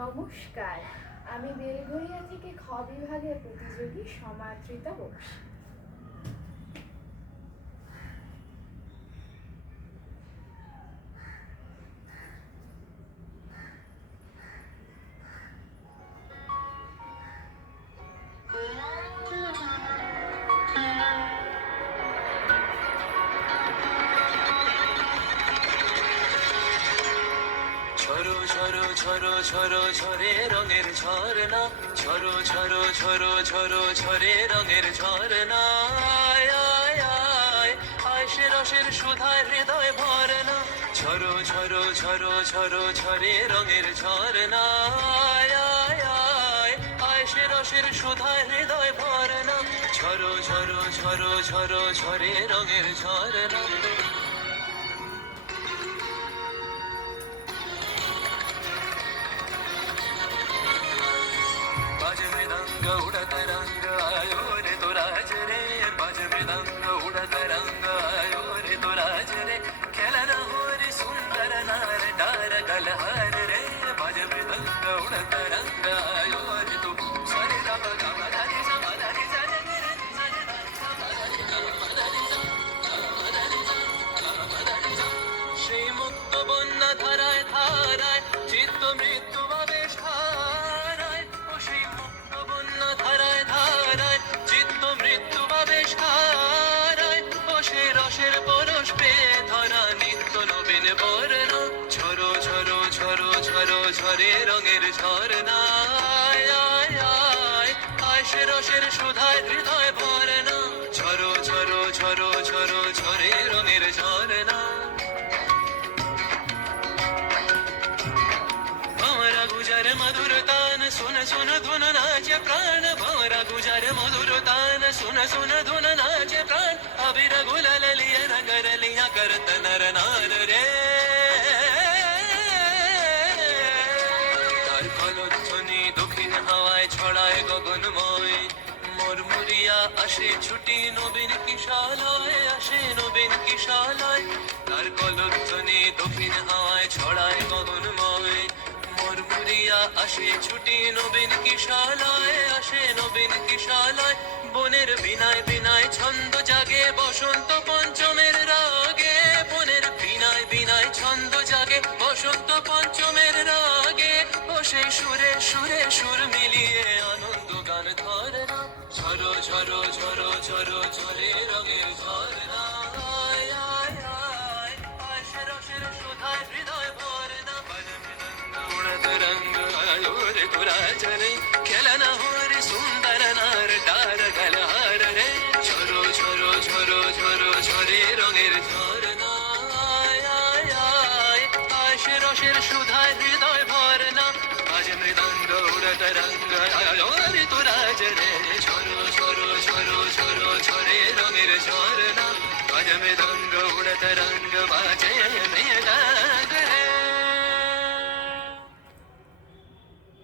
নমস্কার, আমি বেলঘরিয়া থেকে খ বিভাগের প্রতিযোগী সমাদৃতা বক্সী। ঝরো ঝরো ঝরো ঝরো ঝরে রঙের ঝরনা, ঝরো ঝরো ঝরো ঝরো ঝরে রঙের ঝরনা। আয় আয় আয় আয় সে রসের সুধায় হৃদয় ভরনা, ঝরো ঝরো ঝরো ঝরো ঝরে রঙের ঝরনা। আয় আয় আয় আয় সে রসের সুধায় হৃদয় ভরনা, ঝরো ঝরো ঝরো ঝরো ঝরে রঙের ঝরনা। बाज मृदंग उड़त रंग आयो रे तो राज रे, बाज मृदंग उड़त रंग आयो रे तो राज रे, खेलन हो रे सुंदर नार डार गलहार रे, बाज मृदंग उड़त रंग आयो रे तो सरे दा गा मा दा रे सा मा दा रे सा रे रे सरे दा सा मा दा रे सा मा दा रे सा मा दा रे सा मा दा रे सा। সেই মুক্ত বন্যা ধারায় ধারায় চিত্ত মৃত্যু ভাবে সারায়, ও সেই মুক্ত বন্যা ধারায় ধারায় চিত্ত মৃত্যু ভাবে সারায়, ও সেই রসের পরশ পেয়ে ধরা নিত্য নবীন বর্ণ, ঝরো ঝরো ঝরো ঝরো ঝরে রঙের ঝরনা। আয় আয় আয় আয় সে রসের সুধায় হৃদয় ভরনা, ঝরো ঝরো ঝরো ঝরো ঝরে রঙের ঝরনা। भंवरा गुजर मधुर तान सुन सुन धुन नाचे प्राण, भंवरा गुजर मधुर तान सुन सुन धुन नाचे प्राण, अबीर गुलाल लिया रंगर लिया करत नर नार रे। তার কলধ্বনি দক্ষিণ হাওয়ায় ছড়ায় গগনময়, মুরমুরিয়া আসে ছুটি নবীন কিশালয়, আসে নবীন কিশালয়। তার কলধ্বনি দক্ষিণ হাওয়ায় ছড়ায় গগনময়, মুরমুরিয়া আসে ছুটি নবীন কিশালয়, আসে নবীন কিশালয়। বনের বিনায় বিনায় ছন্দ জাগে বসন্ত পঞ্চমের রাগে, বনের বিনায় বিনায় ছন্দ জাগে বসন্ত পঞ্চমের রাগে, ও সেই সুরে সুরে সুর মিলিয়ে আনন্দ গান ধরে না, ঝরো ঝরো ঝরো ঝরো ঝরে রঙের ঝরনা। আয় আয় আয় আয় সে রসের সুধায় হৃদয় ভরে না, उड़त रंग आयो रे तो राज रे, खेलना हो रे सुंदर नार डार गलहार रे, झरो झरो झरो झरो झरे रंगेर झरना। आय आय आय आय সে রসের সুধায় হৃদয় ভরনা, আজ মৃদঙ্গ উড়ত রঙ্গ আयो রে তো রাজ রে, ঝরো ঝরো ঝরো ঝরো ঝরে রঙের ঝরনা, আজ মৃদঙ্গ উড়ত রঙ্গ বাজে